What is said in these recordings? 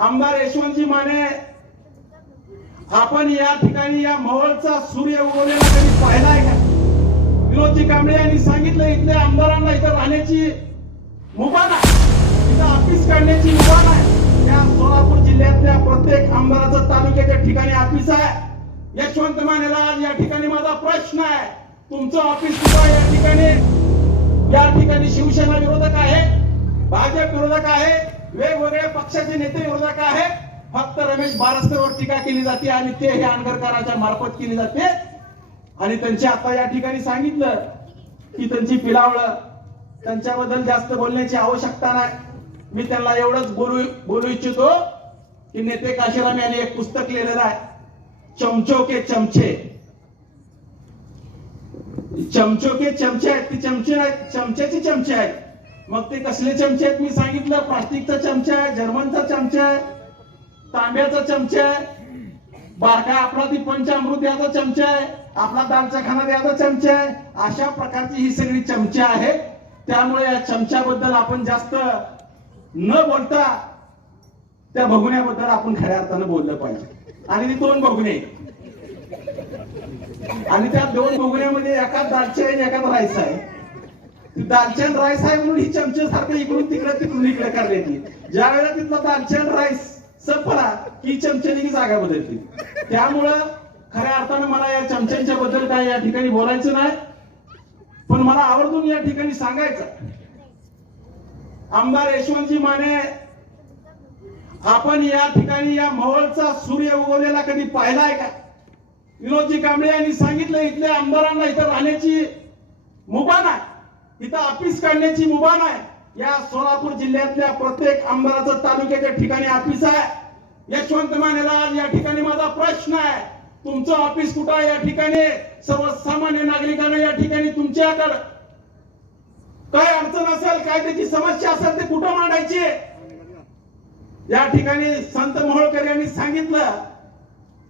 आमदार यशवंतजी माने आपण या ठिकाणी या महोळचा सूर्य उगवलेला कधी पाहिलाय का? विनोदजी कांबळे यांनी सांगितलं इथल्या आमदारांना इथं राहण्याची मुभा नाही. इथं ऑफिस काढण्याची मुभा नाही. या सोलापूर जिल्ह्यातल्या प्रत्येक आमदाराचं तालुक्याच्या ठिकाणी ऑफिस आहे. यशवंत मानेला आज या ठिकाणी माझा प्रश्न आहे. तुमचं ऑफिस कुठं या ठिकाणी? या ठिकाणी शिवसेना विरोधक आहे भाजप विरोधक आहे. वेगवेगळ्या पक्षाचे नेते विरोधक आहे फक्त रमेश बारस्करवर टीका केली जाते आणि ते हे आंदरकरांच्या मार्फत केली जाते. आणि त्यांची आता या ठिकाणी सांगितलं की त्यांची पिलावळ त्यांच्याबद्दल जास्त बोलण्याची आवश्यकता नाही. मी त्यांना एवढंच बोलू बोलू इच्छितो की नेते काशीराम यांनी एक पुस्तक लिहिलेलं आहे. चमचो के चमचे. चमचो के चमचे आहेत. ती चमचे नाहीत चमच्याची चमचे आहेत. मग ते कसले चमचे आहेत? मी सांगितलं प्लास्टिकचा चमचा आहे जर्मनचा चमचा आहे तांब्याचा चमचा आहे बारका आपला ती पंचामृत याचा चमचा आहे आपला दालचा खाना याचा चमचा आहे अशा प्रकारची ही सगळी चमचे आहेत. त्यामुळे या चमच्याबद्दल आपण जास्त न बोलता त्या भगुण्याबद्दल आपण खऱ्या अर्थानं बोललं पाहिजे. आणि ती दोन भगुणे. आणि त्या दोन भगुण्यामध्ये एका दालच्या आहे एकाच राहायचं आहे. दालचंद राईस आहे म्हणून ही चमचे सारखं इकडून तिकडे तिकडून इकडे करण्याची ज्या वेळेला तिथला दालचंद राईस संपला की चमच्याने की जागा बदलली त्यामुळं खऱ्या अर्थानं मला या चमच्यांच्या बद्दल काय या ठिकाणी बोलायचं नाही पण मला आवर्जून या ठिकाणी सांगायचं. आमदार यशवंतजी माने आपण या ठिकाणी या मवळचा सूर्य उगवलेला कधी पाहिलाय का? विनोदजी कांबळे यांनी सांगितलं इथल्या आमदारांना इथं राहण्याची मुभा नाही. इथं ऑफिस काढण्याची मुभा नाही. या सोलापूर जिल्ह्यातल्या प्रत्येक आमदाराचं तालुक्याच्या ठिकाणी ऑफिस आहे. यशवंत मानेला आज या ठिकाणी माझा प्रश्न आहे. तुमचं ऑफिस कुठं आहे या ठिकाणी? सर्वसामान्य नागरिकांना या ठिकाणी तुमच्याकडं. काय अडचण असेल काय त्याची समस्या असेल ते कुठं मांडायची? या ठिकाणी संत मोहोळकर यांनी सांगितलं.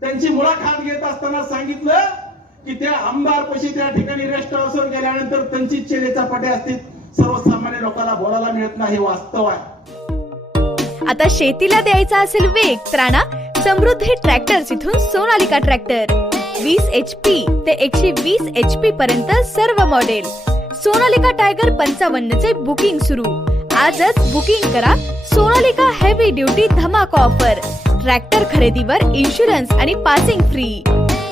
त्यांची मुलाखत घेत असताना सांगितलं की त्या आमदार पशी त्या ठिकाणी रेस्ट हाऊसवर गेल्यानंतर त्यांची चेलेचा पटे असतील. सर्वसामान्य लोकांना बोलायला मिळत नाही वास्तव आहे. आता शेतीला द्यायचा असेल वेग त्राणा समृद्धी ट्रॅक्टर्स इथून सोनालिका ट्रॅक्टर वीस एच पी ते एकशे वीस एच पी पर्यंत सर्व मॉडेल सोनालिका टायगर पंचावन्न चे बुकिंग सुरू. आजच बुकिंग करा सोनालिका हेवी ड्युटी धमाका ऑफर ट्रॅक्टर खरेदीवर इन्शुरन्स आणि पासिंग फ्री